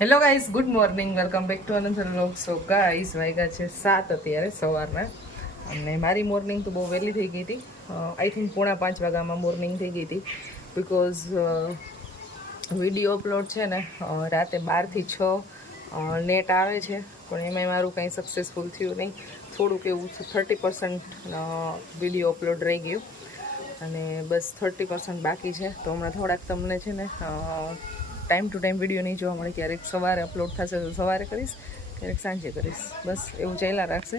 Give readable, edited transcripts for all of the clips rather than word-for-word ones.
Hello guys, good morning, welcome back to another vlog. So guys, વાગ્યા છે 7 અત્યારે સવારના. અને મારી મોર્નિંગ તો બહુ વહેલી થઈ ગઈ હતી. આઈ થિંક 4:45 વાગ્યામાં મોર્નિંગ થઈ ગઈ હતી. બિકોઝ વિડીયો અપલોડ છે ને રાતે 12 થી 6 નેટ આવે છે, પણ એમાંય મારું કંઈ સક્સેસફુલ થયું નહીં. થોડુંક એવું 30% વિડીયો અપલોડ રહી ગયું અને બસ 30% બાકી છે. તો હમણાં થોડાક તમને છે ને ટાઈમ ટુ ટાઈમ વિડીયો નહીં જોવા મળે. ક્યારેક સવારે અપલોડ થશે તો સવારે કરીશ, ક્યારેક સાંજે કરીશ. બસ એવું ચાલ્યા રાખશે.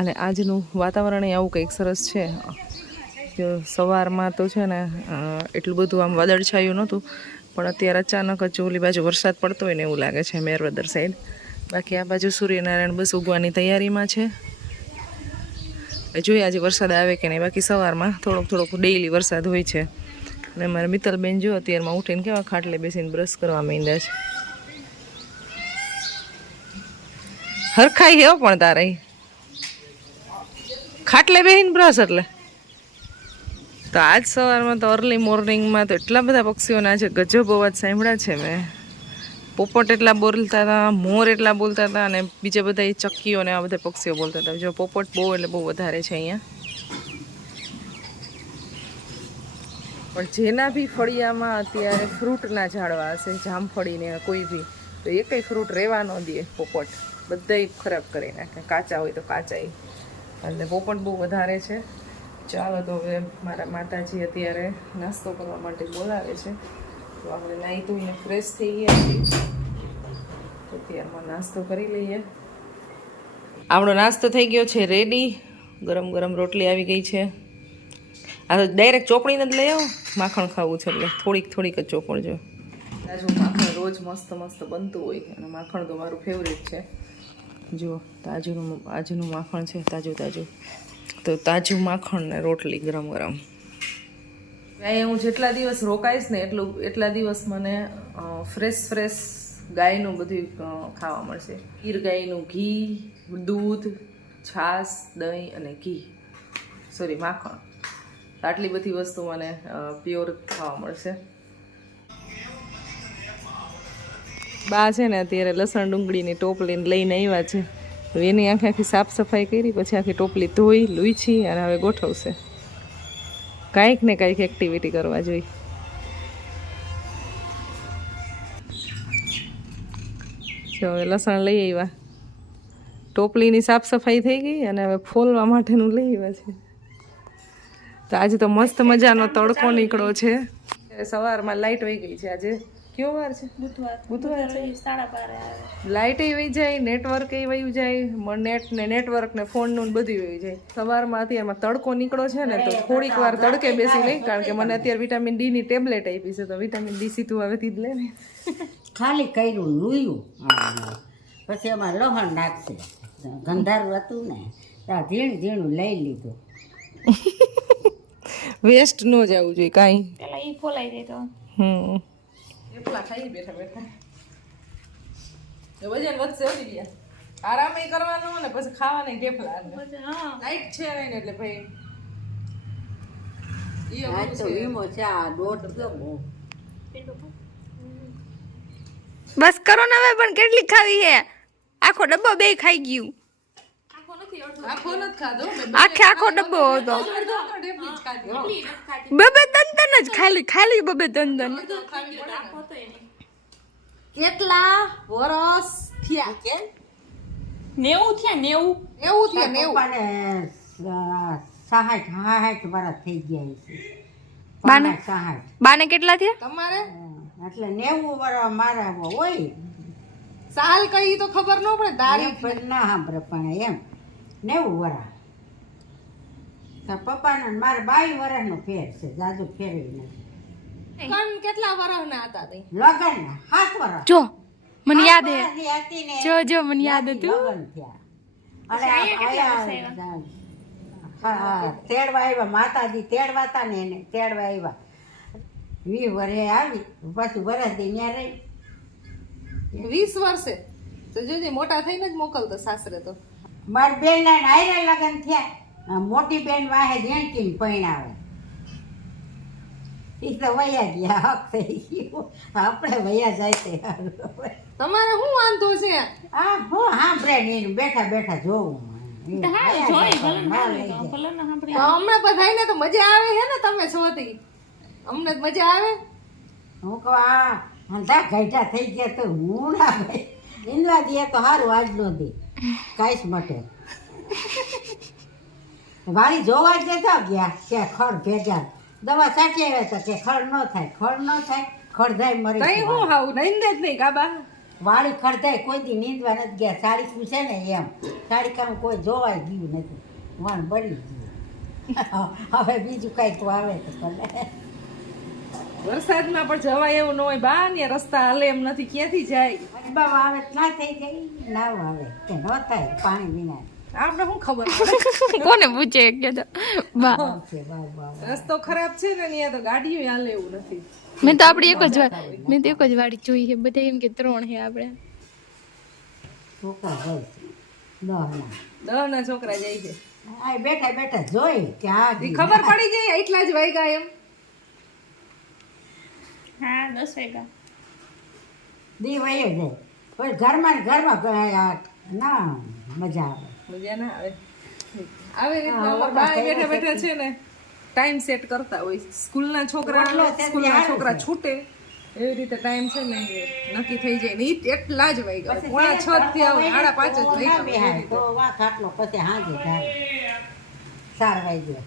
અને આજનું વાતાવરણ આવું કંઈક સરસ છે કે સવારમાં તો છે ને એટલું બધું આમ વાદળછાયું નહોતું, પણ અત્યારે અચાનક જ ઓલી બાજુ વરસાદ પડતો હોય ને એવું લાગે છે, મેરવદર સાઈડ. બાકી આ બાજુ સૂર્યનારાયણ બસ ઉગવાની તૈયારીમાં છે. જોઈએ આજે વરસાદ આવે કે નહીં. બાકી સવારમાં થોડોક ડેઈલી વરસાદ હોય છે. અને મારા મિત્તલબેન જો અત્યારમાં ઉઠીને કેવા ખાટલે બેસીને બ્રશ કરવા માંડ્યા છે. હરખાઈ હે પણ તારે ખાટલે બેસીને બ્રશ એટલે. તો આજ સવારમાં તો અર્લી મોર્નિંગમાં તો એટલા બધા પક્ષીઓના આજે ગજબ અવાજ સાંભળ્યા છે મેં. પોપટ એટલા બોલતા હતા, મોર એટલા બોલતા હતા, અને બીજા બધા ચક્કીઓ ને આ બધા પક્ષીઓ બોલતા હતા. જો પોપટ બહુ એટલે બહુ વધારે છે અહીંયા. પણ જેના બી ફળિયામાં અત્યારે ફ્રૂટના ઝાડવા હશે, જામફળીને કોઈ બી, તો એ કંઈ ફ્રૂટ રહેવા ન દે પોપટ. બધાય ખરાબ કરી નાખે, કાચા હોય તો કાચાય. એટલે પોપટ બહુ વધારે છે. ચાલો તો હવે મારા માતાજી અત્યારે નાસ્તો કરવા માટે બોલાવે છે. તો આપણે નાહી ધોઈને ફ્રેશ થઈ ગયા છીએ. તો અત્યારમાં નાસ્તો કરી લઈએ. આપણો નાસ્તો થઈ ગયો છે રેડી. ગરમ ગરમ રોટલી આવી ગઈ છે. આ તો ડાયરેક્ટ ચોપડીને જ લઈ આવો. માખણ ખાવું છે એટલે થોડીક જ ચોપડજો. તાજું માખણ રોજ મસ્ત બનતું હોય, અને માખણ તો મારું ફેવરેટ છે. જુઓ આજનું માખણ છે, તાજું. તો તાજું માખણ ને રોટલી ગરમ ગરમ. અહીંયા હું જેટલા દિવસ રોકાઈશ ને એટલા દિવસ મને ફ્રેશ ગાયનું બધું ખાવા મળશે. ગીર ગાયનું ઘી, દૂધ, છાશ, દહીં અને માખણ. આટલી બધી વસ્તુ મને પ્યોર ખાવા મળશે. બા છે ને અત્યારે લસણ ડુંગળીની ટોપલીને લઈને આવ્યા છે. તો એની આખી સાફ સફાઈ કરી, પછી આખી ટોપલી ધોઈ લૂછી અને હવે ગોઠવશે. કાંઈક ને કાંઈક એક્ટિવિટી કરવા જોઈએ. જો હવે લસણ લઈ આવ્યા, ટોપલીની સાફ સફાઈ થઈ ગઈ, અને હવે ફોલવા માટેનું લઈ આવ્યા છે. તો આજે તો મસ્ત મજાનો તડકો નીકળો છે. સવારમાં લાઇટ વહી ગઈ છે. આજે કયો વાર છે? બુધવાર છે. 12:30 લાઇટ વહી જાય, નેટવર્ક વહી જાય, નેટવર્ક ને ફોનનું બધું વહી જાય. સવારમાં અત્યારમાં તડકો નીકળો છે ને, તો થોડીક વાર તડકે બેસી લઈ, કારણ કે મને અત્યારે વિટામિન ડી ની ટેબ્લેટ આપી છે. તો વિટામિન ડી સીધું હવેથી જ લે ને. ખાલી કર્યું લુયું, પછી એમાં લહણ નાખશે. ગંધારું હતું ને ઝીણું લઈ લીધું. વેસ્ટ ન જવું જોઈએ કાંઈ. પેલા ઈ ફોલાઈ દે તો એટલા ખાઈ બેઠા વજન વધશે. વધી ગયા આરામ કરવાનો ને પછી ખાવાની ઢેફલા. લાઈટ છે નહીં એટલે ભાઈ બસ કરો ને હવે. પણ કેટલી ખાવી હે? આખો ડબ્બો બે ખાઈ ગયું. આખો ડબ્બો હતો. બબે તન જ ખાલી બબે તન. કેટલા વર્ષ થયા? કે 90 થયા. 60 વર્ષ થઈ ગયા છે. બાને 60. બાને કેટલા થયા તમારે? એટલે 90 વર્ષ મારા હોય. સાલ કઈ તો ખબર ન પડે, તારીખ ના સાંભળે, પણ એમ 90 વર્ષ. પપ્પાનો મારે 22 વર્ષનો ફેર છે. જાજુ ફેરવી નથી. કેટલા વર્ષના હતા તે? લગન 7 વર્ષ. જો મને યાદ હે. હતી ને જો મને યાદ હતું. લગન થયા. અને તેડવા આવ્યા, માતાજી તેડવા હતા ને, એને તેડવા આવ્યા. 20 વર્ષે આવી, પછી વરસ દી ત્યાં રહી. 20 વર્ષે તો જોજે મોટા થઈને જ મોકલતો સાસરે. તો મારી બેન ના હારે લગન થયા. મોટી બેન વાહે જેણકીને પરણાવે. એ તો વયા ગયા હક થઈ ગયું આપણે વયા જાય તે હારું. તમારે શું વાંધો છે? આ હું સાંભળે નહીં બેઠા બેઠા જોવું હા જોઈ ભલે ના હા, લઈ લઈ જાઓ, જાય. ભલે ના સાંભળી. તો અમને બધાયને તો મજા આવે છે ને તમે છોથી અમને જ મજા આવે. હું કહું આ અંધા ઘાટા થઈ ગયા તો હું ના ભાઈ નીંદવા દઈએ તો સારું આજનો દી કાંઈ જ મટે વાળી જોવા જ નતા ગયા કે ખડ ભેગા દવા સાચી આવે તો કે ખડ ન થાય ખડધાય મરી કઈ જાય. હું હાવ નઈંદે જ નહીં કાબા. વાળી ખડધાય કોઈ દી નીંદવા નથી ગયા સાડી પૂછે ને એમ સાડી કામ કોઈ જોવાય ગયું નથી વાણ બળી ગયું હવે બીજું કાંઈ તો આવે તો ભલે. વરસાદમાં પણ જવાય એવું ન હોય બા ને રસ્તા હાલે એમ નથી ક્યાંથી જાય અજબા આવે તો ના થઈ જાય ના આવે કે ન થાય પાણી વિના આપણે શું ખબર પડે? કોને પૂછે કે તો બા છે વાહ વાહ રસ્તો ખરાબ છે ને ત્યાં તો ગાડીઓ હાલે એવું નથી. મેં તો આપણી એક જ મેં તો એક જ વાડી જોઈ છે બધા એમ કે 3 છે આપણે. છોકરા હોય છે દહના 10 ના છોકરા જાય છે. આ બેઠા બેઠા જોઈ કે આ ઈ ખબર પડી જાય એટલા જ વાગ્યા એમ. હા 10 વાગ્યા. દી વયો જાય કોઈ ઘરમાં ને ઘરમાં ના મજા આવે મજા ના આવે. આવી રીતના હા, અમારા બા બેઠા બેઠા છે ને ટાઈમ સેટ કરતા હોય. સ્કૂલના છોકરા ઓટલો આવે, છે સ્કૂલના ત્યારે છોકરા છે. છૂટે એવી રીતે ટાઈમ છે ને નક્કી થઈ જાય ને ઈ એટલા જ વાગ્યા પછી પોણા 6 થી આવે 5:30 જ તો ના વાગ્યા બેહાય તો વા ખાટલો પછી હાજે ધારે 4 વાગ્યા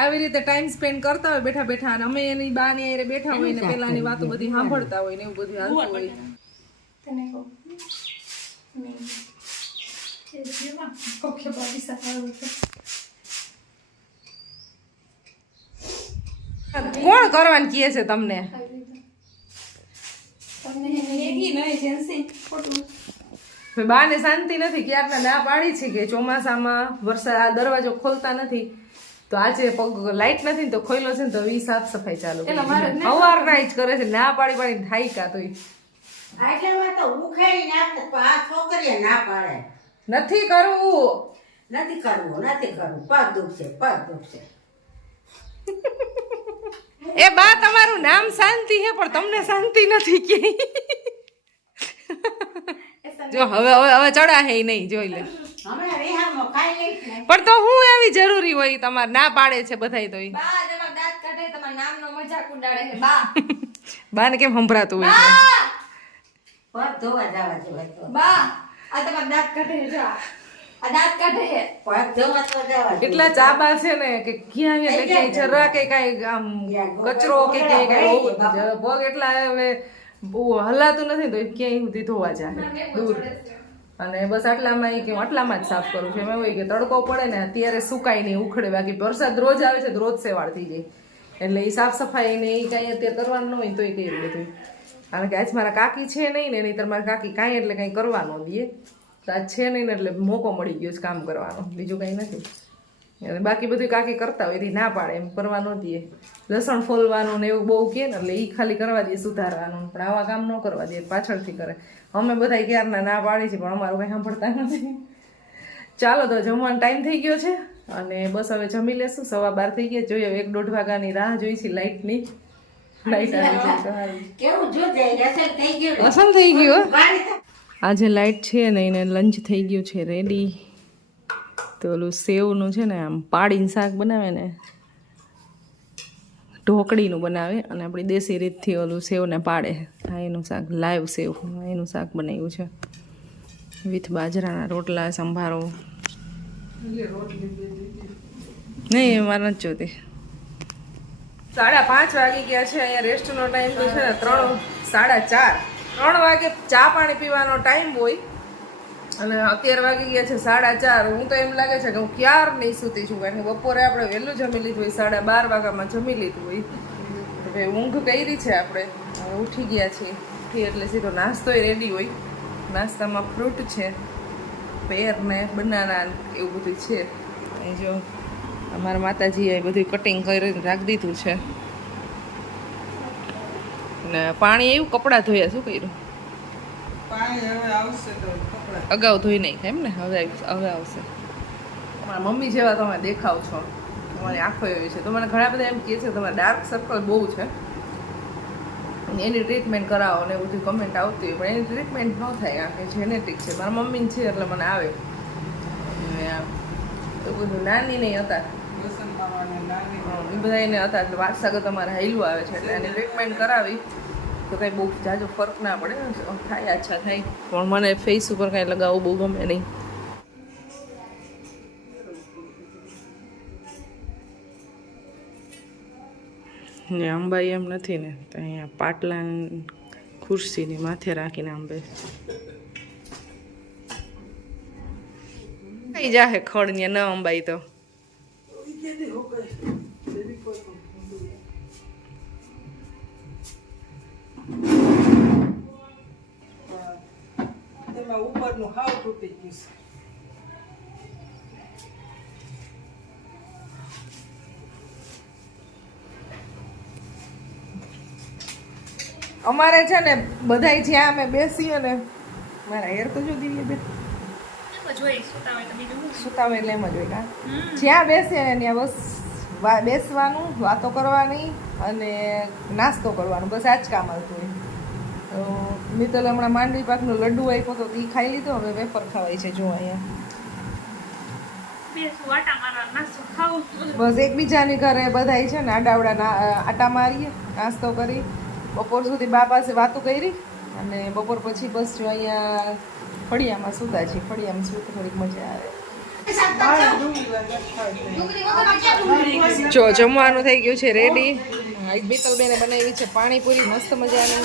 આવી રીતે ટાઈમ સ્પેન્ડ કરતા હોય બેઠા બેઠા અને અમે એની બા ની હારે બેઠા હોય ને એનું પેલાની ચાકરી વાતો બધી સાંભળતા હોય ને એવું બધું હાલતું હોય. તને કહું કોણ કરવાનું કહે છે તમને? બા ને શાંતિ નથી ક્યારના ના પાડી છે કે ચોમાસામાં વરસાદ આ દરવાજો ખોલતા નથી તો આજે પગ લાઈટ નથી ને તો ખોલ્યો છે ને તો ઈ સાફ સફાઈ ચાલુ સવારના જ કરે છે. ના પાડી પાડી થાય કા તો આટલામાં તો ઉખાડી નાખે પણ આ છોકરીએ ના પાડે નથી કરવું. નથી કરવું પગ દુખશે એ બા તમારું નામ શાંતિ છે પણ તમને શાંતિ નથી કે જો હવે હવે હવે ચડા હે નહીં જોઈ લે. હમણાં રેહામાં ખાઈ લઈશ ને પણ તો હું એવી જરૂરી હોય તમારે ના પાડે છે બધાય તો ઈ. બા તમાર દાંત કાઢે તમાર નામનો મજાક ઉડાડે છે બા. બાને કેમ સંભળાતું હોય છે? પગ ધોવા જવા જોઈએ તો બા આ તમાર દાંત કાઢે છે જો આ દાંત કાઢે છે. પગ ધોવા તો જવા જોઈએ. એટલા ચાબા છે ને કે ક્યાં એટલે ક્યાંય જરા કે કાંઈ આમ કચરો કે ક્યાંય કાંઈ હોવું જ નથી. પગ એટલા હવે બહુ હલાતું નથી તો ક્યાંય સુધી ધોવા જાય દૂર. અને બસ આટલામાં ઈ કે હું આટલામાં જ સાફ કરું છું. એમાં એવું હોય કે તડકો પડે ને અત્યારે સુકાય નહીં ઉખડે બાકી વરસાદ રોજ આવે છે તો રોજ સેવાળ થઈ જાય એટલે એ સાફ સફાઈ ને એ કાંઈ અત્યારે કરવાનું ન હોય તો એ કઈ બધું. કારણ કે આજ મારા કાકી છે નહીં ને નહીં મારા કાકી કાંઈ એટલે કાંઈ કરવા ન દે તો આજ છે નહીં ને એટલે મોકો મળી ગયો છે કામ કરવાનો બીજું કાંઈ નથી. અને બાકી બધું કાકી કરતા હોય એથી ના પાડે એમ કરવા ન દે. લસણ ફોલવાનું ને એવું બહુ કહે ને એટલે એ ખાલી કરવા દે સુધારવાનું પણ આવા કામ ન કરવા દે પાછળથી કરે. અમે બધા ક્યારના ના પાડી છે પણ અમારું કંઈ સાંભળતા નથી. ચાલો તો જમવાનો ટાઈમ થઈ ગયો છે અને બસ હવે જમી લેશું. 12:15 થઈ ગયા જોઈએ 1-1.5 વાગ્યાની રાહ જોઈ છે લાઇટની. લાઇટ આવી જાય તો સારું. કેવું જોજે રસોઈ થઈ ગયું ને? અસલ થઈ ગયું હો. વાળી તો આજે લાઇટ છે ને એને લંચ થઈ ગયું છે રેડી. તો ઓલું સેવનું છે ને આમ પાડીને શાક બનાવે ને ઢોકળીનું બનાવે અને આપણી દેશી રીતથી ઓલું સેવને પાડે હા એનું શાક લાઈવ સેવ એનું શાક બનાવ્યું છે વિથ બાજરાના રોટલા સંભારો. નહીં મારે નથી જોતી. 5:30 વાગી ગયા છે. અહીંયા રેસ્ટનો ટાઈમ તો છે ને 3:30 3 વાગે ચા પાણી પીવાનો ટાઈમ હોય અને અત્યારે વાગી ગયા છે 4:30. હું તો એમ લાગે છે કે હું ક્યાર નહીં સૂતી છું કારણ કે બપોરે આપણે વહેલું જમી લીધું હોય 12:30 વાગ્યામાં જમી લીધું હોય હવે ઊંઘ કરી છે આપણે હવે ઉઠી ગયા છીએ. ઉઠી એટલે સીધો નાસ્તોય રેડી હોય. નાસ્તામાં ફ્રૂટ છે પેર ને બનાના એવું બધું છે. અહીં જો અમારા માતાજીએ બધું કટિંગ કરીને રાખી દીધું છે ને પાણી એવું કપડાં ધોયા શું કર્યું અગાઉ ધોઈ નાખ્યા એમ ને હવે આવશે. અમારા મમ્મી જેવા તમે દેખાવ છો. તમારી આંખો એવી છે. તો મને ઘણા બધા એમ કહે છે કે તમારે ડાર્ક સર્કલ બહુ છે, એની ટ્રીટમેન્ટ કરાવો ને એવું બધી કમેન્ટ આવતી હોય, પણ એની ટ્રીટમેન્ટ ન થાય, કારણ કે જેનેટિક છે. મારા મમ્મી છે એટલે મને આવે ને એવું બધું. નાની નહીં હતા એ બધા એને હતા એટલે વારસાગત અમારે હાઈલું આવે છે, એટલે એની ટ્રીટમેન્ટ કરાવી તો કંઈ બહુ જાજો ફરક ના પડે, થાય અચ્છા થાય. પણ મને ફેસ ઉપર કાંઈ લગાવવું બહુ ગમે નહીં. ને અંબાઈ એમ નથી ને, તો અહીંયા પાટલા ખુરશીની માથે રાખીને અંબે કઈ જાહે ખડ ને ન અંબાઈ તો ઉપરનું હાવ તૂટી ગયું છે. અમારે છે ને બધાય જ્યાં અમે બેસીએ ને, મારા હેર તો જો દીવી બે સુતાવે એટલે એમ જ હોય કા, જ્યાં બેસીએ ને ત્યાં બસ બેસવાનું, વાતો કરવાની અને નાસ્તો કરવાનો, બસ આ જ કામ આવતું હોય. તો મિત્તલ હમણાં માંડવી પાકનું લડ્ડુ આપ્યો તો એ ખાઈ લીધો, હવે વેફર ખવાય છે. જો અહીંયા બસ એકબીજાની ઘરે બધાય છે ને આડાવડા આટા મારીએ, નાસ્તો કરી, બપોર સુધી બા પાસે વાતો કરી અને બપોર પછી બસ જો અહીંયા ફળિયામાં સૂતા છીએ. ફળિયામાં સૂત થોડીક મજા આવે. જો જમવાનું થઈ ગયું છે રેડી. મિત્તલબેને બનાવી છે પાણીપુરી મસ્ત મજાની,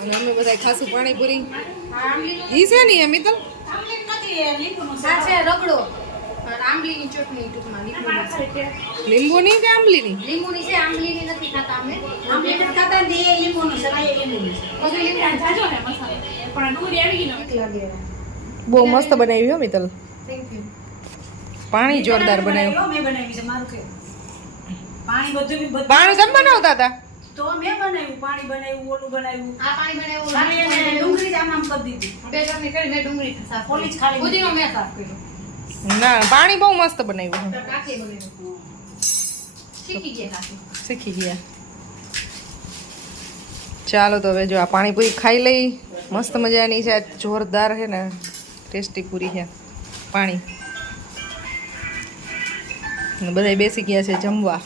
અને અમે બધા ખાસું પાણીપુરી. ઈ છે ને મિત્તલ લીંબુની કે આંબલીની? લીંબુની છે, આંબલીની નથી ખાતા અમે. આંબલી નથી ખાતા ને એ લીંબુનું છે, આ એ લીંબુનું છે. બધું લીંબુ જાજો ને મસાલો, પણ ડુંગળી આવી ગઈ ને. બહુ મસ્ત બનાવી હો મિત્તલ, થેન્ક યુ. પાણી જોરદાર બનાવ્યું. મેં બનાવી છે મારું કે પાણી બધું પાણી તમે બનાવતા હતા? તો મેં બનાવ્યું, પાણી બનાવ્યું, ઓલું બનાવ્યું. આ પાણી બનાવ્યું, ખાલી એને ડુંગળી જ આમ આમ કરી દીધી. બે ચટણી કરી, મેં ડુંગળી સાફ કરી. ઓલી જ ખાલી પુદીનો મેં સાફ કર્યો. ના, પાણી બહુ મસ્ત બનાવ્યું. કાકી બનાવ્યું. શીખી ગયા કાકી. શીખી ગયા. ચાલો તો હવે જો આ પાણીપુરી ખાઈ લઈ. મસ્ત મજાની છે, જોરદાર છે ને, ટેસ્ટી પૂરી છે. પાણી બધા બેસી ગયા છે જમવા.